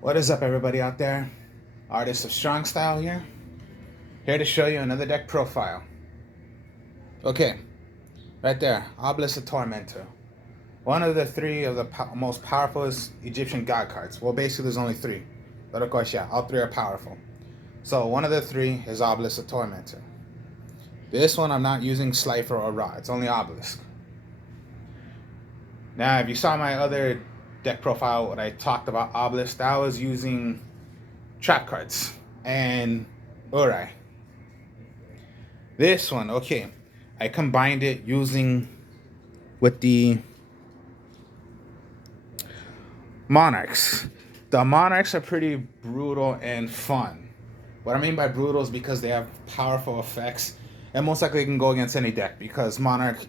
What is up, everybody out there? Artist of Strong Style here to show you another deck profile. Okay, right there, Obelisk the Tormentor. One of the three of the most powerful Egyptian god cards. Well, basically there's only three. But of course, yeah, all three are powerful. So one of the three is Obelisk the Tormentor. This one I'm not using Slifer or Ra. It's only Obelisk. Now, if you saw my other deck profile, when I talked about Obelisk, I was using trap cards and Urai. This one, okay, I combined it with the monarchs. The monarchs are pretty brutal and fun. What I mean by brutal is because they have powerful effects and most likely can go against any deck because monarch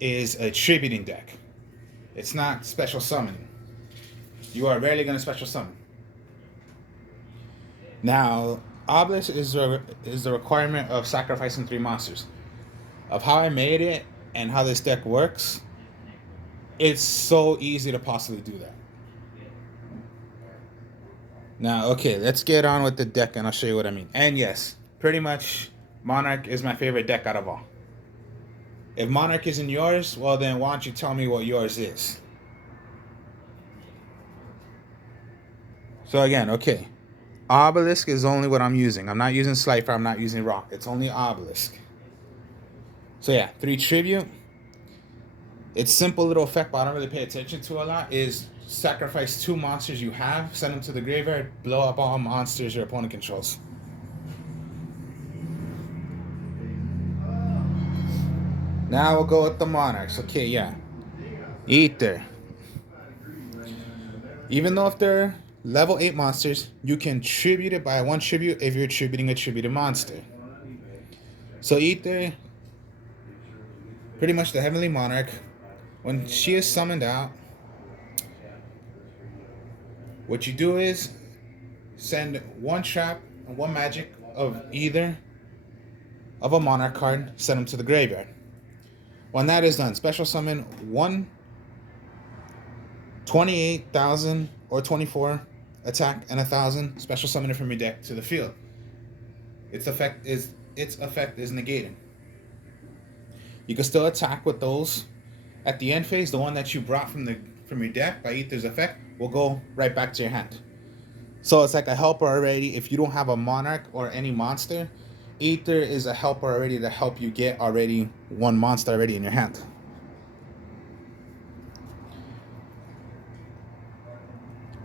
is a tributing deck. It's not special summoning. You are rarely going to special summon. Now, Obelisk is the requirement of sacrificing 3 monsters. Of how I made it and how this deck works, it's so easy to possibly do that. Now, okay, let's get on with the deck and I'll show you what I mean. And yes, pretty much Monarch is my favorite deck out of all. If Monarch isn't yours, well then why don't you tell me what yours is? So again, okay, Obelisk is only what I'm using. I'm not using Slifer, I'm not using Rock. It's only Obelisk. So yeah, 3 tribute. It's simple little effect, but I don't really pay attention to a lot. Is sacrifice 2 monsters you have, send them to the graveyard, blow up all monsters your opponent controls. Now we'll go with the Monarchs. Okay, yeah. Ether. Even though if they're level 8 monsters, you can tribute it by 1 tribute if you're tributing a tributed monster. So Ether, pretty much the Heavenly Monarch, when she is summoned out, what you do is send 1 trap and 1 magic of either of a Monarch card, send them to the graveyard. When that is done, special summon 1 28,000 or 24 attack and 1,000 special summon it from your deck to the field. Its effect is negated. You can still attack with those. At the end phase, the one that you brought from your deck by Ether's effect will go right back to your hand. So it's like a helper already. If you don't have a Monarch or any monster, Ether is a helper already to help you get already 1 monster already in your hand.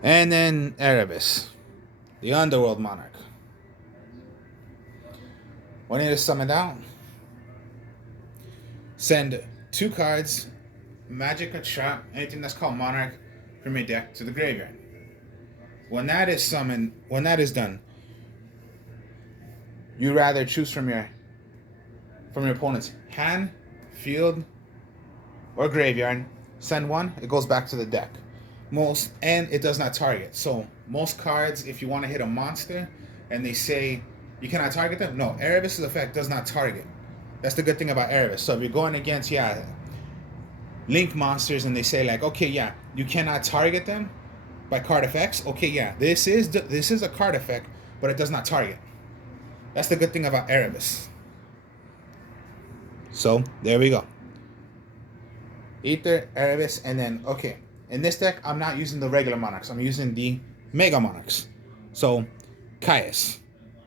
And then Erebus, the Underworld Monarch. When it is summoned out, send 2 cards, magic or trap, anything that's called Monarch, from your deck to the graveyard. When that is done, you rather choose from your opponent's hand, field, or graveyard. Send 1, it goes back to the deck. And it does not target. So most cards, if you want to hit a monster and they say you cannot target them, no, Erebus' effect does not target. That's the good thing about Erebus. So if you're going against Link monsters and they say like, okay, yeah, you cannot target them by card effects. Okay, yeah, this is a card effect, but it does not target. That's the good thing about Erebus. So there we go. Ether, Erebus, and then okay. In this deck, I'm not using the regular Monarchs. I'm using the Mega Monarchs. So, Caius,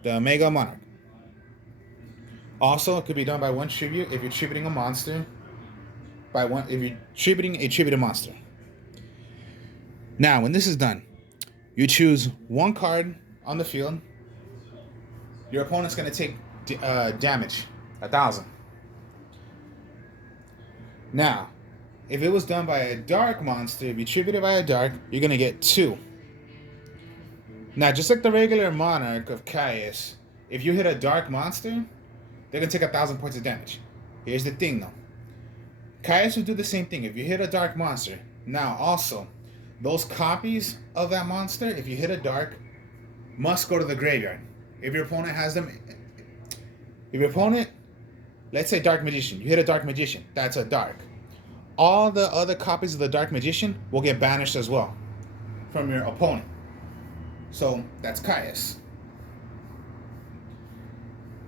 the Mega Monarch. Also, it could be done by 1 tribute if you're tributing a monster. If you're tributing a tributed monster. Now, when this is done, you choose 1 card on the field. Your opponent's going to take damage, 1,000. Now, if it was done by a dark monster, if you tribute it by a dark, you're going to get 2. Now, just like the regular Monarch of Caius, if you hit a dark monster, they're going to take 1,000 points of damage. Here's the thing, though. Caius will do the same thing if you hit a dark monster. Now, also, those copies of that monster, if you hit a dark, must go to the graveyard. If your opponent has them... let's say Dark Magician. You hit a Dark Magician. That's a dark. All the other copies of the Dark Magician will get banished as well from your opponent. So that's Caius.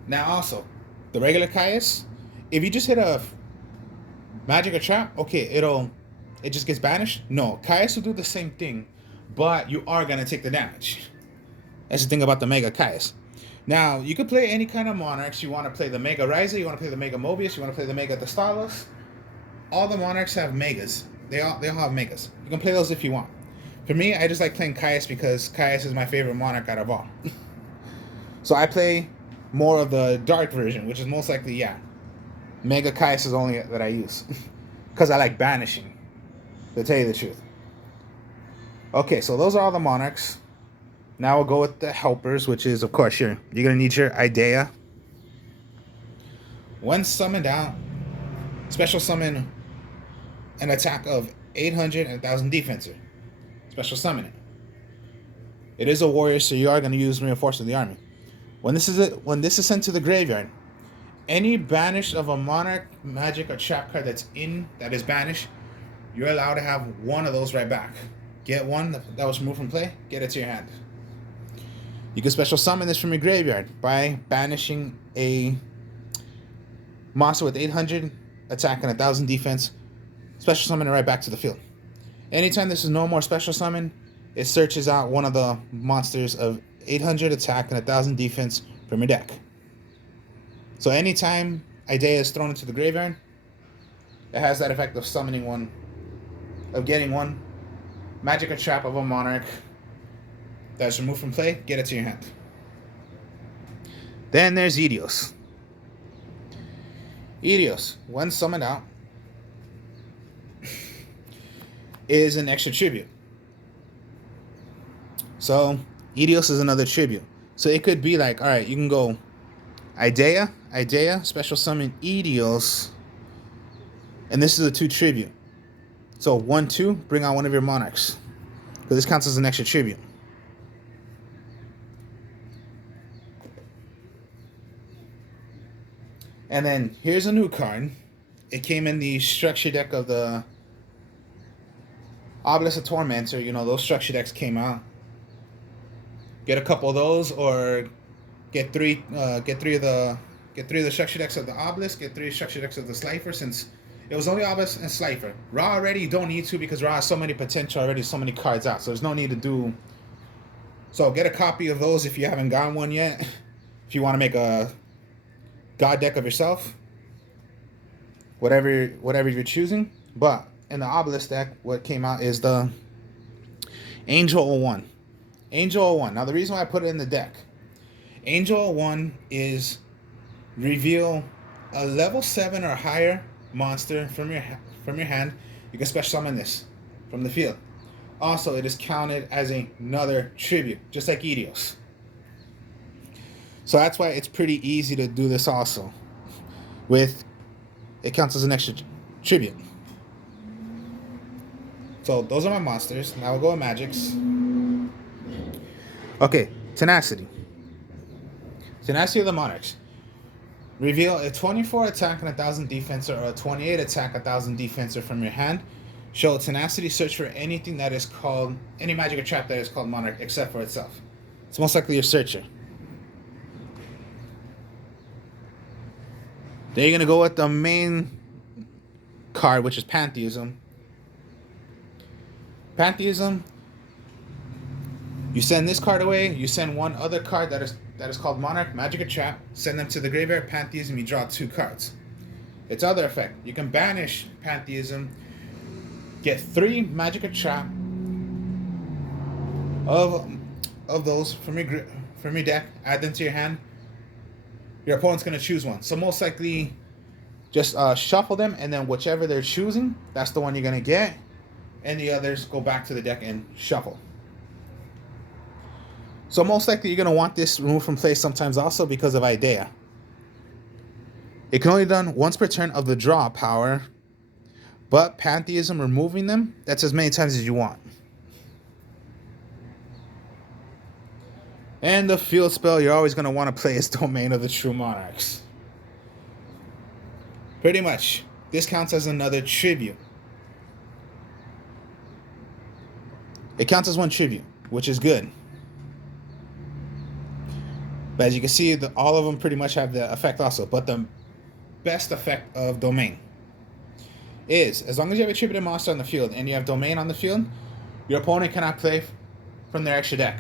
Now also, the regular Caius, if you just hit a magic or trap, okay, it just gets banished. No, Caius will do the same thing, but you are gonna take the damage. That's the thing about the Mega Caius. Now, you can play any kind of monarchs. You want to play the Mega Ryza, you want to play the Mega Mobius, you want to play the Mega Thestalos. All the monarchs have megas. They all have megas. You can play those if you want. For me, I just like playing Caius because Caius is my favorite monarch out of all. So I play more of the dark version, which is most likely, yeah, Mega Caius is only that I use. Because I like banishing, to tell you the truth. Okay, so those are all the monarchs. Now we'll go with the helpers, which is, of course, you're going to need your Idea. When summoned out, special summon an attack of 800 and 1,000 defense. Special summon it. It is a warrior, so you are going to use reinforcement of the army. When this is sent to the graveyard, any banish of a monarch, magic, or trap card that is banished, you're allowed to have one of those right back. Get one that was removed from play, get it to your hand. You can special summon this from your graveyard by banishing a monster with 800 attack and 1,000 defense. Special summon it right back to the field. Anytime this is no more special summon, it searches out one of the monsters of 800 attack and 1,000 defense from your deck. So anytime Idea is thrown into the graveyard, it has that effect of summoning one, of getting one magic or trap of a monarch that's removed from play, get it to your hand. Then there's Edios. Edios, when summoned out, is an extra tribute. So Edios is another tribute. So it could be like, all right, you can go Idea, special summon Edios, and this is a 2 tribute. So 1, 2, bring out one of your monarchs, because this counts as an extra tribute. And then here's a new card. It came in the structure deck of the Obelisk of Tormentor. You know, those structure decks came out. Get a couple of those, or get three of the structure decks of the Obelisk. Get 3 structure decks of the Slifer, since it was only Obelisk and Slifer. Raw already, you don't need to, because Raw has so many potential already, so many cards out. So there's no need to do. So get a copy of those if you haven't gotten one yet. If you want to make a God deck of yourself, whatever you're choosing. But in the Obelisk deck, what came out is the Angel 01. Angel 01. Now the reason why I put it in the deck, Angel 01 is reveal a level 7 or higher monster from your hand. You can special summon this from the field. Also, it is counted as another tribute, just like Edios. So that's why it's pretty easy to do this also. It counts as an extra tribute. So those are my monsters. Now we'll go with magics. Okay, Tenacity. Tenacity of the Monarchs. Reveal a 24 attack and 1,000 defense, or a 28 attack, 1,000 defense from your hand. Show Tenacity, search for anything that is called, any magic or trap that is called Monarch except for itself. It's most likely your searcher. Then you're going to go with the main card, which is Pantheism. Pantheism, you send this card away, you send one other card that is called Monarch, Magic or Trap, send them to the graveyard. Pantheism, you draw 2 cards. Its other effect, you can banish Pantheism, get 3 Magic or Trap of those from your deck, add them to your hand. Your opponent's going to choose one. So most likely, just shuffle them, and then whichever they're choosing, that's the one you're going to get. And the others go back to the deck and shuffle. So most likely, you're going to want this removed from play sometimes also because of Idea. It can only be done once per turn of the draw power, but Pantheism, removing them, that's as many times as you want. And the field spell you're always going to want to play is Domain of the True Monarchs. Pretty much. This counts as another tribute. It counts as one tribute, which is good. But as you can see, all of them pretty much have the effect also. But the best effect of domain is, as long as you have a attributed monster on the field and you have domain on the field, your opponent cannot play from their extra deck.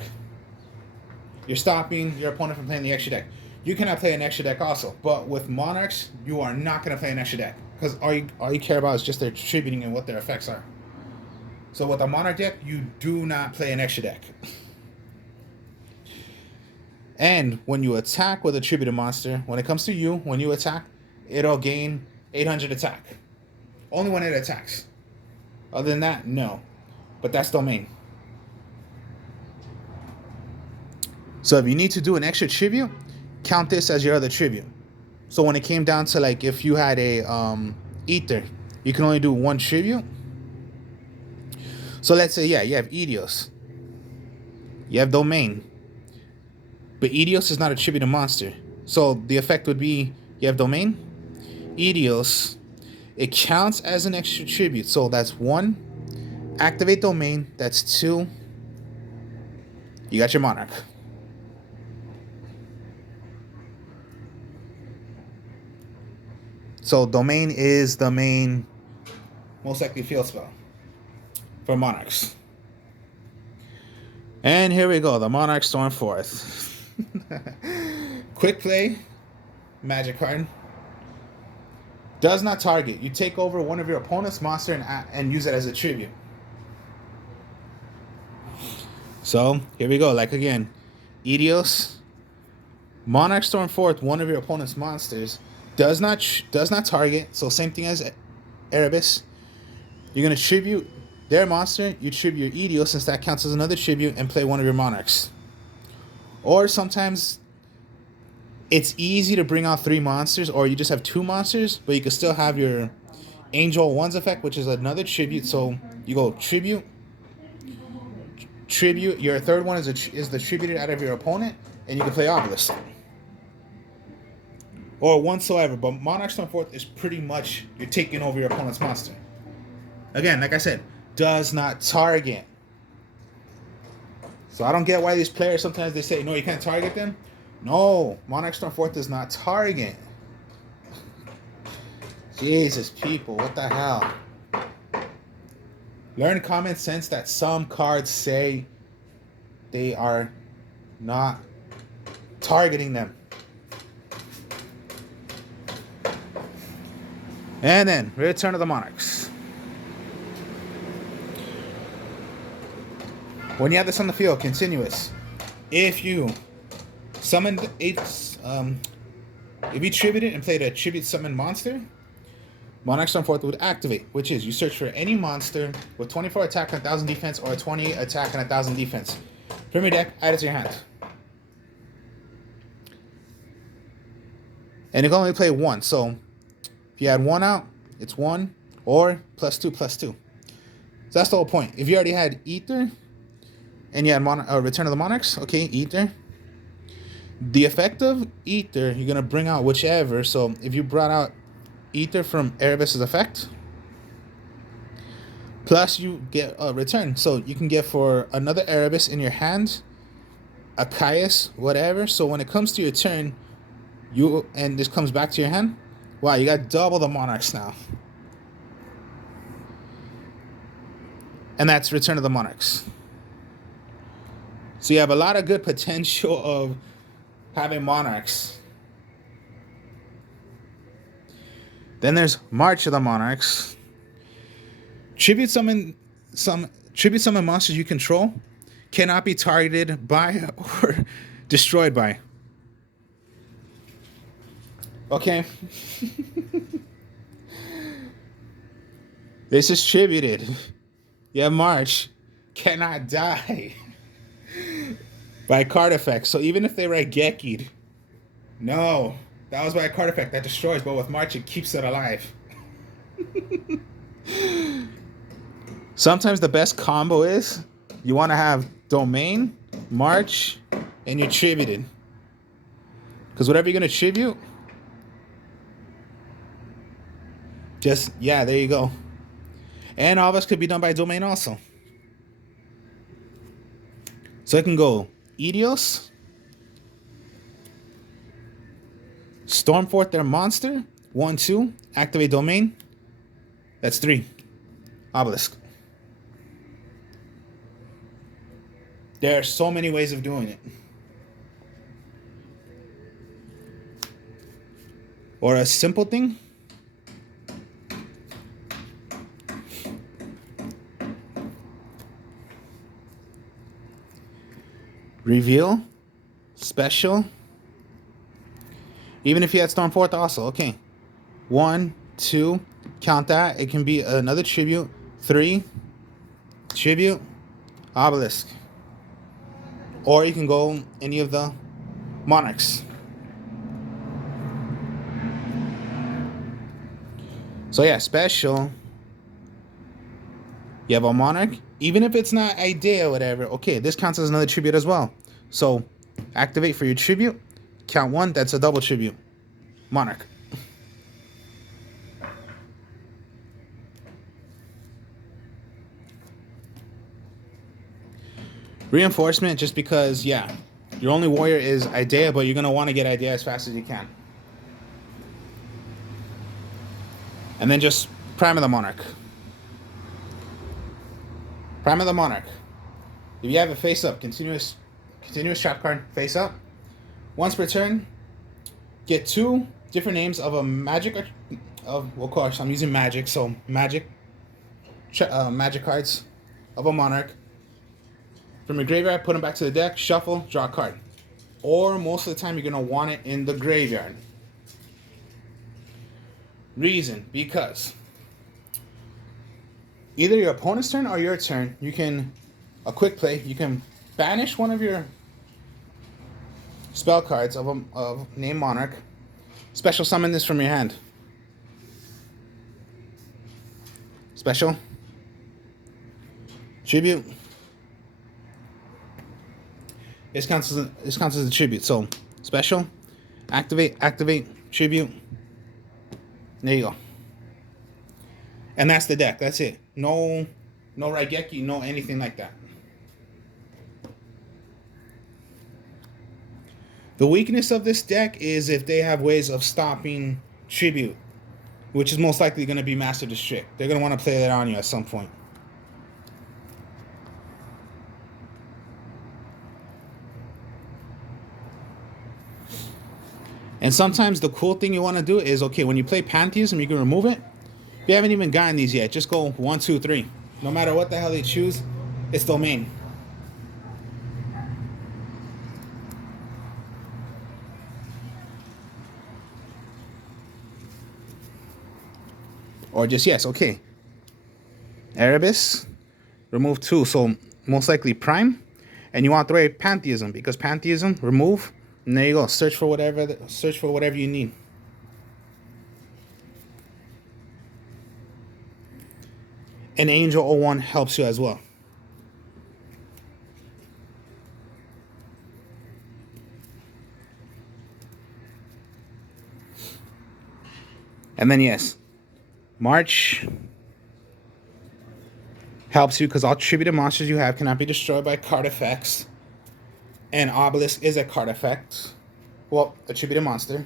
You're stopping your opponent from playing the extra deck. You cannot play an extra deck also. But with monarchs, you are not going to play an extra deck. Because all you care about is just their attributing and what their effects are. So with a monarch deck, you do not play an extra deck. And when you attack with a attributed monster, when it comes to you, when you attack, it'll gain 800 attack. Only when it attacks. Other than that, no. But that's domain. So if you need to do an extra tribute, count this as your other tribute. So when it came down to, like, if you had a ether, you can only do one tribute. So let's say, yeah, you have Edios. You have domain. But Edios is not a tribute to monster. So the effect would be, you have domain, Edios. It counts as an extra tribute. So that's 1. Activate domain. That's 2. You got your monarch. So domain is the main, most likely field spell for monarchs. And here we go, the Monarch Storm Forth. Quick play, magic card. Does not target. You take over one of your opponent's monster and use it as a tribute. So here we go. Like again, Edios, Monarch Storm Forth, one of your opponent's monsters, does not target. So same thing as Erebus. You're gonna tribute their monster. You tribute your Edios, since that counts as another tribute, and play one of your monarchs. Or sometimes it's easy to bring out 3 monsters, or you just have 2 monsters, but you can still have your Angel One's effect, which is another tribute. So you go tribute. Your third one is the tributed out of your opponent, and you can play Obelisk. Or whatsoever. But Monarch Storm Forth is pretty much you're taking over your opponent's monster. Again, like I said, does not target. So I don't get why these players sometimes they say, no, you can't target them. No, Monarch Storm Forth does not target. Jesus, people, what the hell? Learn common sense that some cards say they are not targeting them. And then, Return of the Monarchs. When you have this on the field, continuous. If you summoned if you tributed and played a tribute summon monster, Monarch Storm Forth would activate, which is you search for any monster with 24 attack and 1,000 defense, or 20 attack and 1,000 defense. From your deck, add it to your hand. And you can only play 1. So if you add 1 out, it's 1, or +2/+2. So that's the whole point. If you already had Ether and you had Return of the Monarchs, okay, Ether. The effect of Ether, you're going to bring out whichever. So if you brought out Ether from Erebus' effect, plus you get a return. So you can get for another Erebus in your hand, a Caius, whatever. So when it comes to your turn, and this comes back to your hand, wow, you got double the Monarchs now. And that's Return of the Monarchs. So you have a lot of good potential of having Monarchs. Then there's March of the Monarchs. Tribute summon monsters you control cannot be targeted by or destroyed by. Okay. This is tributed. Yeah, March cannot die by card effect. So even if they were Geki'd, no, that was by a card effect that destroys. But with March, it keeps it alive. Sometimes the best combo is you want to have Domain, March, and you're tributed. Because whatever you're going to tribute, just, yeah, there you go. And all of us could be done by Domain also. So it can go Edios, Stormforth their monster. 1/2. Activate domain. That's 3. Obelisk. There are so many ways of doing it. Or a simple thing. Reveal. Special. Even if you had Stormforth also. Okay. 1, 2. Count that. It can be another tribute. 3. Tribute. Obelisk. Or you can go any of the monarchs. So yeah, special. You have a monarch. Even if it's not idea or whatever, okay, this counts as another tribute as well. So activate for your tribute. Count 1, that's a double tribute. Monarch. Reinforcement, just because, yeah, your only warrior is Idea, but you're going to want to get Idea as fast as you can. And then just Prime of the Monarch. Prime of the Monarch. If you have it face up, continuous trap card face up. Once per turn, get 2 different names of a magic, of course, I'm using magic, so magic cards of a monarch. From your graveyard, put them back to the deck, shuffle, draw a card. Or most of the time, you're going to want it in the graveyard. Reason, because either your opponent's turn or your turn, you can, a quick play, you can banish one of your spell cards of name Monarch, special summon this from your hand. Special. Tribute. This counts as a tribute. So special, activate, tribute. There you go. And that's the deck. That's it. No Raigeki, no anything like that. The weakness of this deck is if they have ways of stopping tribute, which is most likely going to be Master District. They're going to want to play that on you at some point. And sometimes the cool thing you want to do is, okay, when you play Pantheism, you can remove it. If you haven't even gotten these yet, just go 1, 2, 3. No matter what the hell they choose, it's domain. Or just, yes, okay. Erebus, remove 2. So most likely Prime. And you want to throw a Pantheism, because Pantheism, remove. And there you go. Search for whatever you need. And Angel 01 helps you as well. And then yes, March helps you because all tributed monsters you have cannot be destroyed by card effects. And Obelisk is a card effect. Well, a tributed monster.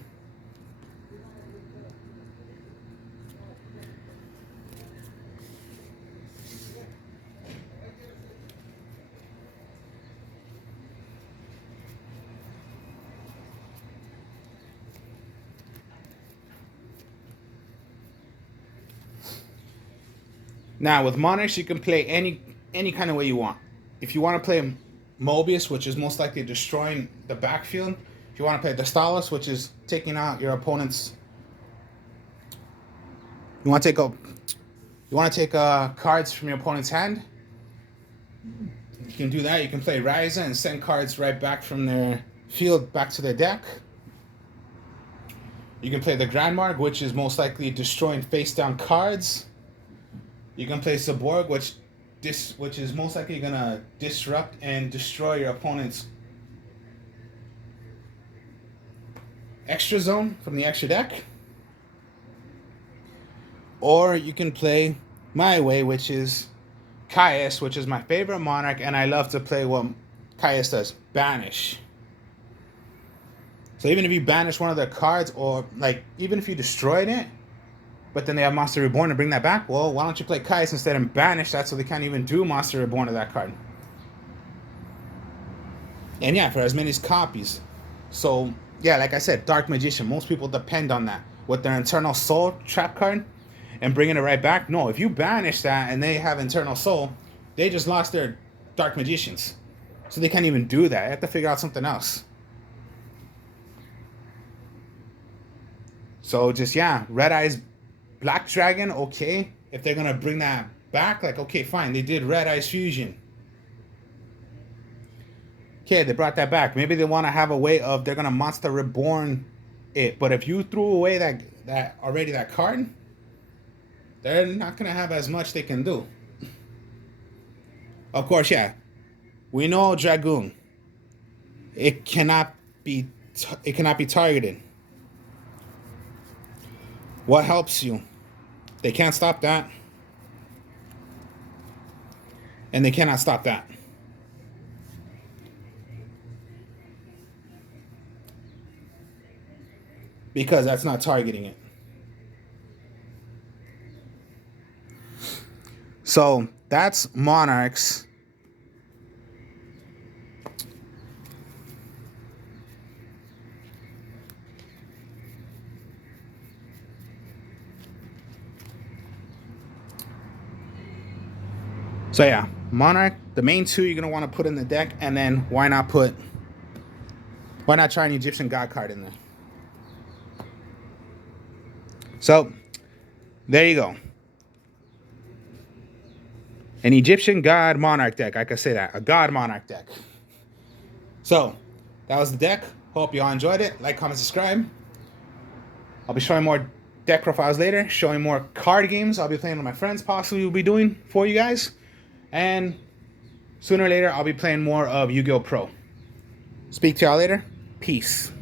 Now, with Monarchs, you can play any kind of way you want. If you want to play Mobius, which is most likely destroying the backfield. If you want to play Dastalos, which is taking out your opponent's. You want to take cards from your opponent's hand. You can do that. You can play Ryza and send cards right back from their field back to their deck. You can play the Grandmark, which is most likely destroying face-down cards. You can play Saborg, which is most likely going to disrupt and destroy your opponent's extra zone from the extra deck. Or you can play my way, which is Caius, which is my favorite monarch, and I love to play what Caius does, banish. So even if you banish one of their cards, or like even if you destroyed it, but then they have Monster Reborn to bring that back, well, why don't you play Kais instead and banish that so they can't even do Monster Reborn to that card? And yeah, for as many copies. So yeah, like I said, Dark Magician, most people depend on that with their Internal Soul trap card and bringing it right back. No, if you banish that and they have Internal Soul, they just lost their Dark Magicians. So they can't even do that. They have to figure out something else. So just, yeah, Red Eyes Black Dragon, okay. If they're going to bring that back, like, okay, fine. They did Red Eyes Fusion. Okay, they brought that back. Maybe they want to have a way of they're going to Monster Reborn it. But if you threw away that card, they're not going to have as much they can do. Of course, yeah. We know Dragoon. It cannot be targeted. What helps you? They can't stop that. And they cannot stop that. Because that's not targeting it. So that's Monarchs. So yeah, Monarch, the main two you're going to want to put in the deck, and then why not try an Egyptian God card in there? So, there you go. An Egyptian God Monarch deck, I could say that, a God Monarch deck. So, that was the deck. Hope you all enjoyed it. Like, comment, subscribe. I'll be showing more deck profiles later, showing more card games I'll be playing with my friends, possibly will be doing for you guys. And sooner or later, I'll be playing more of Yu-Gi-Oh! Pro. Speak to y'all later. Peace.